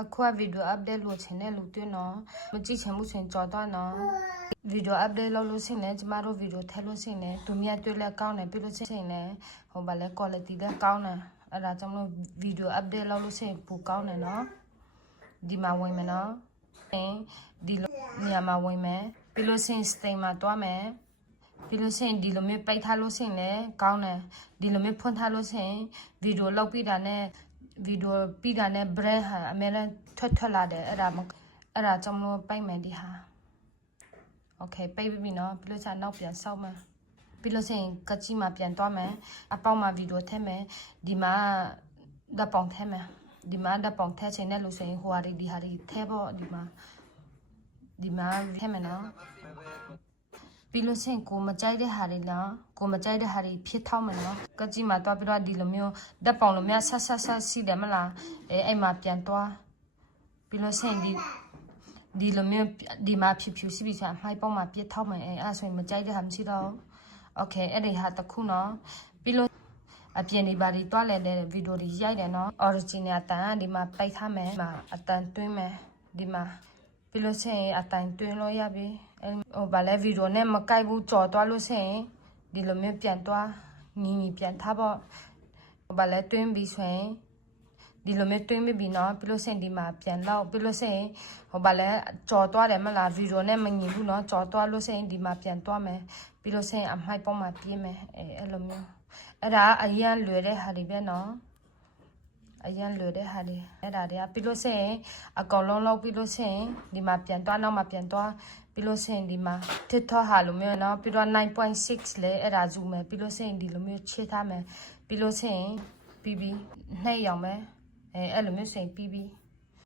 အခုဗီဒီယို update လုပ်ချင်တယ်လို့တွန်းနော်မကြည့်ချင်မှုချင်းကြော်တော့နော်ဗီဒီယို update လုပ်လို့ရှိရင်ကျမတို့ဗီဒီယိုထည့်လို့ရှိရင်သူမြတ်တွေ့လက်ကောင်းတယ်ပြီးလို့ရှိရင်ဟိုဗာလဲ quality လက်ကောင်းတယ်အဲ့ဒါကြောင့်မလို့ဗီဒီယို update လုပ်လို့ရှိရင်ပိုကောင်းတယ်နော်ဒီမှာဝင်မယ်နော်ဒီနေရာမှာဝင်မယ်ပြီးလို့ရှိရင် stain မှာတွားမယ်ပြီးလို့ရှိရင်ဒီလိုမျိုးပိတ်ထားလို့ရှိရင်လည်းကောင်းတယ်ဒီလိုမျိုးဖွင့်ထားလို့ရှိရင်ဗီဒီယိုလောက်ပြီးတာနဲ့ဗီဒီယိုပြီးတာနဲ့ brand ဟာအများနဲ့ထွက်လာတယ်အဲ့ဒါကြောင့်မလို့ပိတ်မယ်ဒီဟာโอเคပိတ်ပြီနော်ပြီးလို့ရှိရင်နောက်ပြန်ဆောက်မယ်ပြီးလို့ရှိရင်ကကြီးမှာပြန်သွားမယ်အပေါက်မှာဗီဒီယိုထည့်မယ်ဒီမှာဓာတ်ပုံထည့်မယ်ဒီမှာဓာတ်ပုံထည့်ချင်တဲ့လို့ဆိုရင်ဟိုဟာဒီဟာဒီထည့်ဖို့ဒီမှာထည့်မယ်နော်ပြီးလို့ရှိရင်ကိုမကြိုက်တဲ့ဟာတွေနော်ကိုမကြိုက်တဲ့ဟာတွေဖြစ်ထောက်မယ်နော်ကကြီးမှာတွားပြီးတော့ဒီလိုမျိုးဓာတ်ပုံလိုမျိုးဆဆစီးတယ်မလားအဲ့မှာပြန်တွားပြီးလို့ရှိရင်ဒီလိုမျိုးဒီမှာဖြူစီးပြီးဆိုအမိုက်ပုံမှာပြစ်ထောက်မယ်အဲ့ဆိုရင်မကြိုက်တဲ့ဟာမရှိတော့โอเคအဲ့ဒီဟာတစ်ခုနော်ပြီးလို့အပြင်ဒီပါဒီတွားလဲတဲ့ဗီဒီယိုတွေရိုက်တယ်နော် original အတန်ဒီမှာပိတ်ထားမယ်မှာအတန်တွင်းမယ်ဒီမှာပြီးလို့ရှိရင်အတန်တွင်းလို့ရပြီဟိုဗာလဲဗီဒီယိုနဲ့မကိုက်ဘူးကြော်သွားလို့ရှိရင်ဒီလိုမျိုးပြန်သွားညီပြန်ထားဖို့ဟိုဗာလဲတွင်းပြီးဆိုရင်ဒီလိုမျိုးတွင်းပြီးနော်ပြီးလို့ရှိရင်ဒီမှာပြန်လောက်ပြီးလို့ရှိရင်ဟိုဗာလဲကြော်သွားတယ်မလားဗီဒီယိုနဲ့မညီဘူးနော်ကြော်သွားလို့ရှိရင်ဒီမှာပြန်သွားမယ်ပြီးလို့ရှိရင်အမိုက်ပုံမှာပြေးမယ်အဲ့လိုမျိုးအဲ့ဒါအရင်လွယ်တဲ့ဟာတွေပဲနော်အရင်လွယ်တဲ့ဟာတွေအဲ့ဒါတွေကပြီးလို့ရှိရင်အကောင်လုံးလောက်ပြီးလို့ရှိရင်ဒီမှာပြန်သွားနောက်မှာပြန်သွားပြီးလို့ရှိရင်ဒီမှာ TikTok ဟာလိုမျိုးနော်ပြီးတော့ 9.6 လဲအဲ့ဒါ zoom မယ်ပြီးလို့ရှိရင်ဒီလိုမျိုးချေထားမယ်ပြီးလို့ရှိရင်ပြီးနှိပ်ရောင်မယ်အဲ့လိုမျိုးဆိုရင်ပြီး